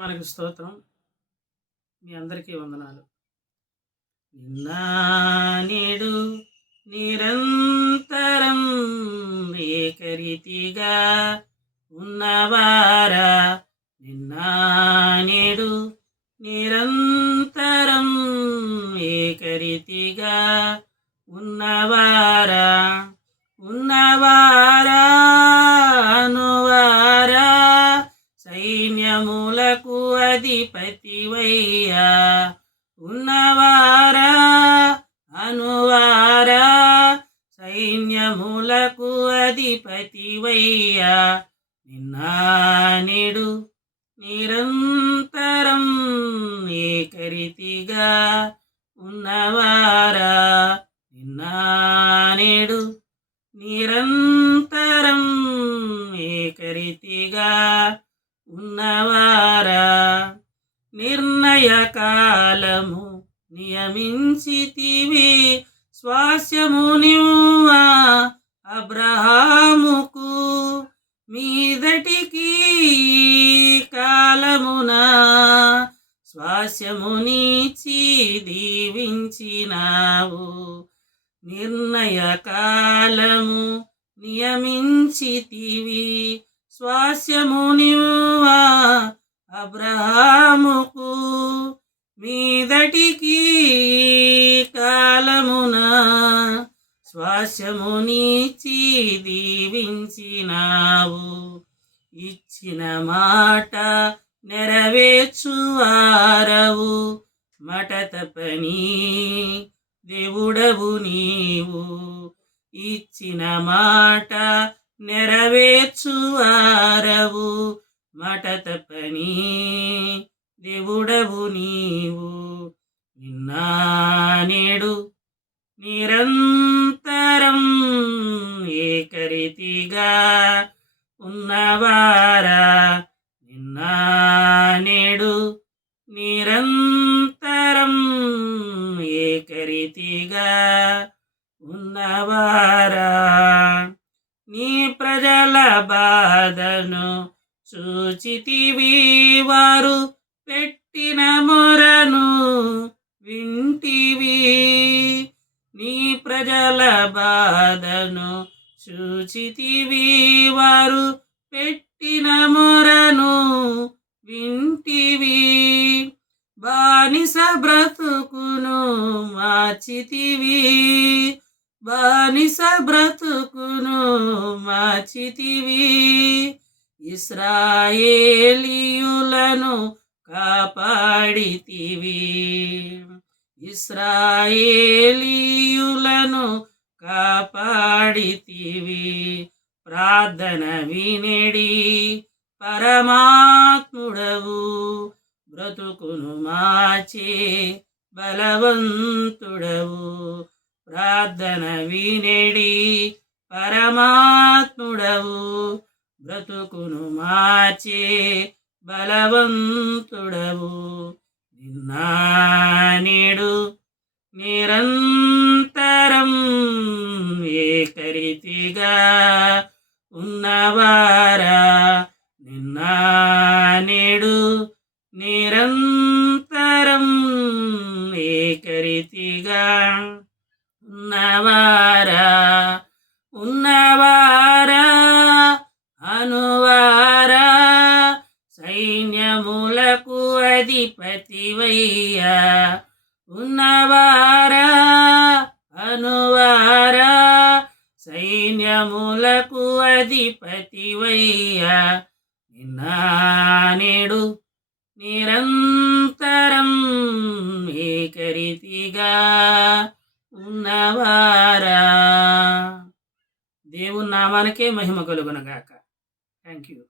మనకి స్తోత్రం. మీ అందరికీ వందనాలు. నిన్న నేడు నిరంతరం ఏకరీతిగా ఉన్నవారా, నిన్న నేడు నిరంతరం ఏకరీతిగా ఉన్నవారా, ఉన్నవారా అనువారా సైన్యములకు అధిపతివయ్యా, ఉన్నవారా అనువారా సైన్యములకు అధిపతివయ్యా, నిన్న నేడు నిరంతరం ఏకరీతిగా ఉన్నవారా, నిన్న నేడు నిరంతరం ఏకరీతిగా ఉన్నవారా. నిర్ణయ కాలము నియమించితివి, స్వాస్యము నివ్వా అబ్రహాముకు, మీదటికి కాలమున స్వాస్యమునిచ్చి దీవించినావు. నిర్ణయ కాలము నియమించితివి, స్వాస్యము నివ్వా అబ్రహాముకు, మీదటికి కాలమున స్వాస్యమునిచ్చి దీవించినావు. ఇచ్చిన మాట నెరవేర్చువారవు, మాట తప్పని దేవుడవు నీవు. ఇచ్చిన మాట నెరవేర్చువారవు, మాట తప్పని దేవుడవు నీవు. నిన్న నేడు నిరంతరం ఏకరీతిగా ఉన్నవారా, నిన్న నేడు నిరంతరం ఏకరీతిగా ఉన్నవారా. నీ ప్రజల బాధను చూచితివి, వారు పెట్టిన మొరను వింటివి. నీ ప్రజల బాధను చూచితివి, వారు పెట్టిన మొరను వింటివి. బానిస బ్రతుకును మార్చితివి, బానిస బ్రతుకును మార్చితివి. ఇశ్రాయేలీయులను కాపాడితివి, ఇశ్రాయేలీయులను కాపాడితివి. ప్రార్థన వినేడి పరమాత్ముడవు, బ్రతుకును మార్చే బలవంతుడవు. ప్రార్థన వినేడి పరమాత్ముడవు, బ్రతుకును మార్చే బలవంతుడవు. నిన్న నేడు నిరంతరం ఏకరీతిగా ఉన్నవారా, నిన్న నేడు నిరంతరం ఏకరీతిగా ఉన్నవారా, ఉన్నవారా అనువారా సైన్యములకు అధిపతివయ్యా, ఉన్నవారా అనువారా సైన్యములకు అధిపతివయ్యా, నిన్న నేడు నిరంతరం ఏకరీతిగా ఉన్నవారా. దేవుని నామానికే మహిమ కలుగునుగాక. Thank you.